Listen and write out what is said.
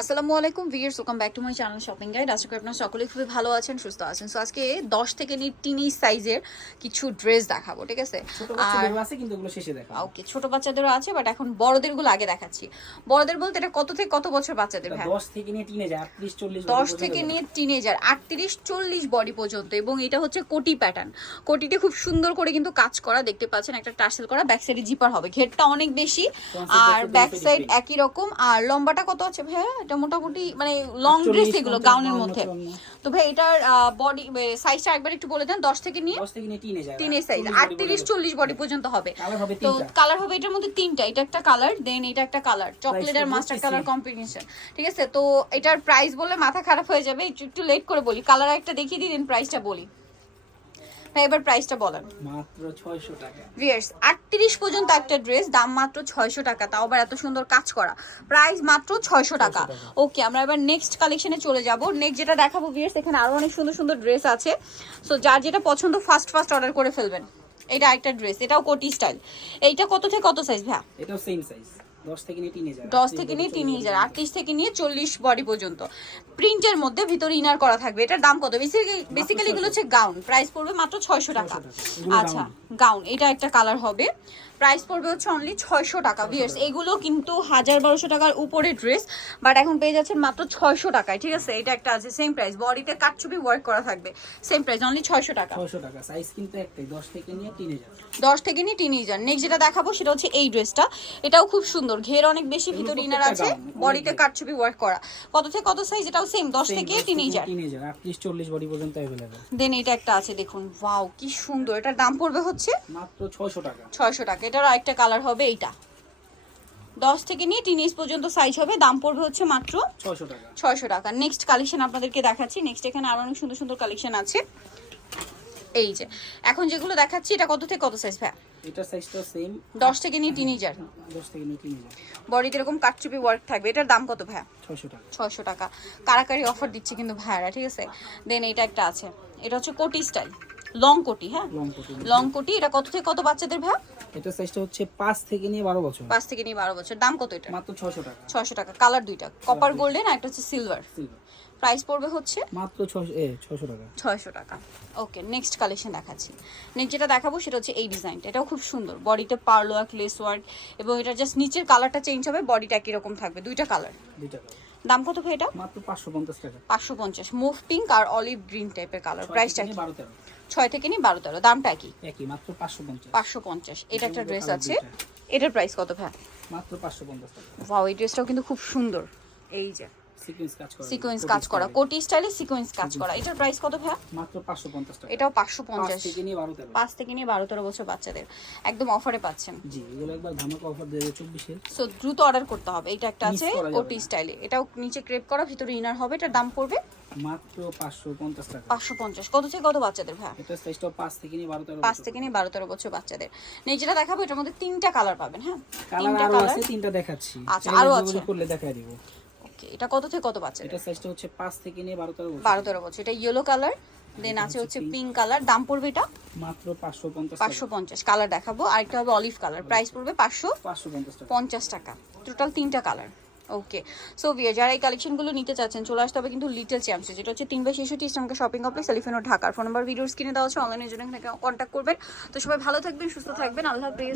আসসালামু আলাইকুম viewers welcome back to my channel shopping guide আশা করি আপনারা সকলেই খুবই ভালো আছেন সুস্থ আছেন। সো আজকে দশ থেকে নিয়ে টিনি সাইজের কিছু ড্রেস দেখাবো ঠিক আছে? আর আছে কিন্তু ওগুলো শেষে দেখা ওকে ছোট বাচ্চাদেরও আছে বাট এখন বড়দেরগুলো আগে দেখাচ্ছি। বড়দের বলতে এটা কত থেকে কত বছর বাচ্চাদের ভাই? দশ থেকে নিয়ে টিনে যায় আটত্রিশ চল্লিশ দশ থেকে নিয়ে টিনেজার আটত্রিশ চল্লিশ বডি পর্যন্ত এবং এটা হচ্ছে কোটি প্যাটার্ন কোটিতে খুব সুন্দর করে কিন্তু কাজ করা দেখতে পাচ্ছেন একটা টার্সেল করা ব্যাক সাইডে জিপার হবে। ঘেরটা অনেক বেশি আর ব্যাক সাইড একই রকম আর লম্বাটা কত আছে ভাইয়া? এটা মোটামুটি মানে লং ড্রেস এগুলো গাউনের মধ্যে। তো ভাই এটার বডি সাইজটা একবার একটু বলে দেন দশ থেকে নিয়ে? দশ থেকে নিয়ে টিনে যায় তিনের সাইজ আটত্রিশ চল্লিশ বডি পর্যন্ত হবে। তো কালার হবে এটার মধ্যে তিনটা। এটা একটা কালার দেন এটা একটা কালার চকলেট আর মাস্টার কালার কম্বিনেশন ঠিক আছে? তো এটার প্রাইস বলে মাথা খারাপ হয়ে যাবে। একটু একটু লেট করে বলি। কালার একটা দেখিয়ে দেন প্রাইসটা বলি। ভাই এবার প্রাইসটা বলেন। মাত্র ছয়শো টাকা। ভিয়ার্স আটত্রিশ পর্যন্ত একটা ড্রেস দাম মাত্র ছয়শো টাকা। তাও আবার এত সুন্দর কাজ করা। প্রাইস মাত্র ছয়শো টাকা। ওকে আমরা এবার নেক্সট কালেকশনে চলে যাব। নেক্সট যেটা দেখাবো ভিয়ার্স এখানে আরও অনেক সুন্দর সুন্দর ড্রেস আছে। সো যার যেটা পছন্দ ফার্স্ট ফার্স্ট অর্ডার করে ফেলবেন। এটা একটা ড্রেস এটাও কোটি স্টাইল এইটা কত থেকে কত সাইজ ভাইয়া? এটাও সেম সাইজ দশ থেকে নিয়ে তিন হাজার আটত্রিশ থেকে নিয়ে চল্লিশ বডি পর্যন্ত। প্রিন্টের মধ্যে ভিতরে ইনার করা থাকবে। এটার দাম কত? বেসিক্যালি এগুলো হচ্ছে গাউন প্রাইস পড়বে মাত্র ছয়শো টাকা। আচ্ছা গাউন এটা একটা কালার হবে। প্রাইস পড়বে হচ্ছে অনলি ছয়শো টাকা ভিয়ার্স এগুলো কিন্তু হাজার বারোশো টাকার উপরে ড্রেস বাট এখন পেয়ে যাচ্ছেন মাত্র ছয়শো টাকায় ঠিক আছে? এটা একটা আছে সেম প্রাইস বডিতে কাটচুপি ওয়ার্ক করা থাকবে সেম প্রাইস অনলি ছয়শো টাকা। ছয়শো টাকা সাইজ কিন্তু একটাই দশ থেকে নিয়ে টিনে দশ থেকে নিয়ে টিন ইজার নেক্সট যেটা দেখাবো সেটা হচ্ছে এই ড্রেসটা এটাও খুব সুন্দর ঘের অনেক বেশি ভিতরে ইনার আছে বডিতে ঘের। কাটছবি ওয়ার্ক করা। কত থেকে কত সাইজ এটাও সেম দশ থেকে তিন ইজার টিনে যায় আটত্রিশ চল্লিশ বডি পর্যন্ত অ্যাভেলেবেল দেন এটা একটা আছে দেখুন ওয়াও কি সুন্দর। এটার দাম পড়বে হচ্ছে মাত্র ছয়শো টাকা। ছয়শো টাকা। এটার আরেকটা কালার হবে এইটা। দশ থেকে নিয়ে টিন পর্যন্ত সাইজ হবে দাম পড়বে হচ্ছে মাত্র ছয়শো টাকা। নেক্সট কালেকশন আপনাদেরকে দেখাচ্ছি। নেক্সট এখানে আরও অনেক সুন্দর সুন্দর কালেকশন আছে। এই যে এখন যেগুলো দেখাচ্ছি এটা কত থেকে কত সাইজ ভাই সেম থেকে নিয়ে থেকে বডিতে এরকম কাটচুপি ওয়ার্ক থাকবে। এটার দাম কত টাকা। ছয়শো টাকা। কারাকারি অফার দিচ্ছে কিন্তু ঠিক আছে? দেন এটা একটা আছে। এটা হচ্ছে কোটি স্টাইল লং কোটি হ্যাঁ? লং কোটি এটা কত থেকে কত বাচ্চাদের ভাইয়া? এটার সাইজটা হচ্ছে পাঁচ থেকে নিয়ে বারো বছর। পাঁচ থেকে নিয়ে বারো বছর। দাম কত এটা? মাত্র ছয়শো টাকা। ছয়শো টাকা। কালার দুইটা। কপার গোল্ডেন আর একটা হচ্ছে সিলভার। প্রাইস পড়বে হচ্ছে? মাত্র ছয়শো এ ছয়শো টাকা। ছয়শো টাকা। ওকে নেক্সট কালেকশন দেখাচ্ছি। নেক্সট যেটা দেখাবো সেটা হচ্ছে এই ডিজাইনটা এটাও খুব সুন্দর। বডিতে পার্ল ওয়ার্ক লেস ওয়ার্ক এবং এটা জাস্ট নিচের কালারটা চেঞ্জ হবে বডিটা একই রকম থাকবে। দুইটা কালার দুইটা কালার দাম কত ভাই এটা? মাত্র পাঁচশো পঞ্চাশ টাকা। পাঁচশো পঞ্চাশ। মুভ পিঙ্ক আর অলিভ গ্রিন টাইপের কালার প্রাইসটা কি বারো তেরো। ছয় থেকে নি বারো তেরো দামটা কি একই মাত্র পাঁচশো পঞ্চাশ। পাঁচশো পঞ্চাশ এটা একটা ড্রেস আছে। এটার প্রাইস কত ভাই? মাত্র পাঁচশো পঞ্চাশ টাকা। ওয়াও এই ড্রেসটাও কিন্তু খুব সুন্দর। এই যে সিকোয়েন্স কাজ করা কোটি স্টাইলে। সিকোয়েন্স কাজ করা। এটার প্রাইস কত ভাই মাত্র পাঁচশো পঞ্চাশ টাকা। এটাও পাঁচশো পাঁচ পঞ্চাশ। থেকে নিয়ে বারো তেরো। পাঁচ থেকে নিয়ে বারো তেরো বছর বাচ্চাদের। একদম অফারে পাচ্ছেন। জি এগুলো একবার ধামাকা অফার দেবে চব্বিশে। সো দ্রুত অর্ডার করতে হবে। এটা একটা আছে কোটি স্টাইলে। এটাও নিচে ক্রেপ করা ভিতরে ইনার হবে। এটার দাম পড়বে মাত্র পাঁচশো পঞ্চাশ টাকা। পাঁচশো পঞ্চাশ। কত থেকে কত বাচ্চাদের ভাই এটা সাইজটা পাঁচ থেকে নিয়ে বারো তেরো পাঁচ থেকে নিয়ে বারো তেরো বছর বাচ্চাদের। যেটা দেখাবো এটার মধ্যে তিনটা কালার পাবেন হ্যাঁ? তিনটা কালার আছে তিনটা দেখাচ্ছি। আচ্ছা, আরও আছে। করলে দেখাই দিব। ওকে এটা কত থেকে কত বাচ্চাদের এটা সাইজটা হচ্ছে পাঁচ থেকে নিয়ে বারো তেরো বছর। বারো তেরো বছর। এটা ইয়েলো কালার দেন আছে হচ্ছে পিঙ্ক কালার দাম পড়বে এটা? মাত্র পাঁচশো পঞ্চাশ পাঁচশো পঞ্চাশ। কালার দেখাবো। আরেকটা হবে অলিভ কালার প্রাইস পড়বে পাঁচশো পাঁচশো পঞ্চাশ টাকা। টোটাল তিনটা কালার ওকে সো বিয়ে যারা এই কালেকশনগুলো নিতে চাচ্ছেন চলে আসতে হবে কিন্তু লিটল চ্যাম্পসে যেটা হচ্ছে তিন বাই ছেষট্টি ইসলামকে শপিং কমপ্লেক্স এলিফেন্ট ঢাকার ফোন নাম্বার ভিডিওস কিনে দেওয়া হচ্ছে অনলাইনের জন্য কন্ট্যাক্ট করবেন। তো সবাই ভালো থাকবেন সুস্থ থাকবেন। আল্লাহ হাফেজ।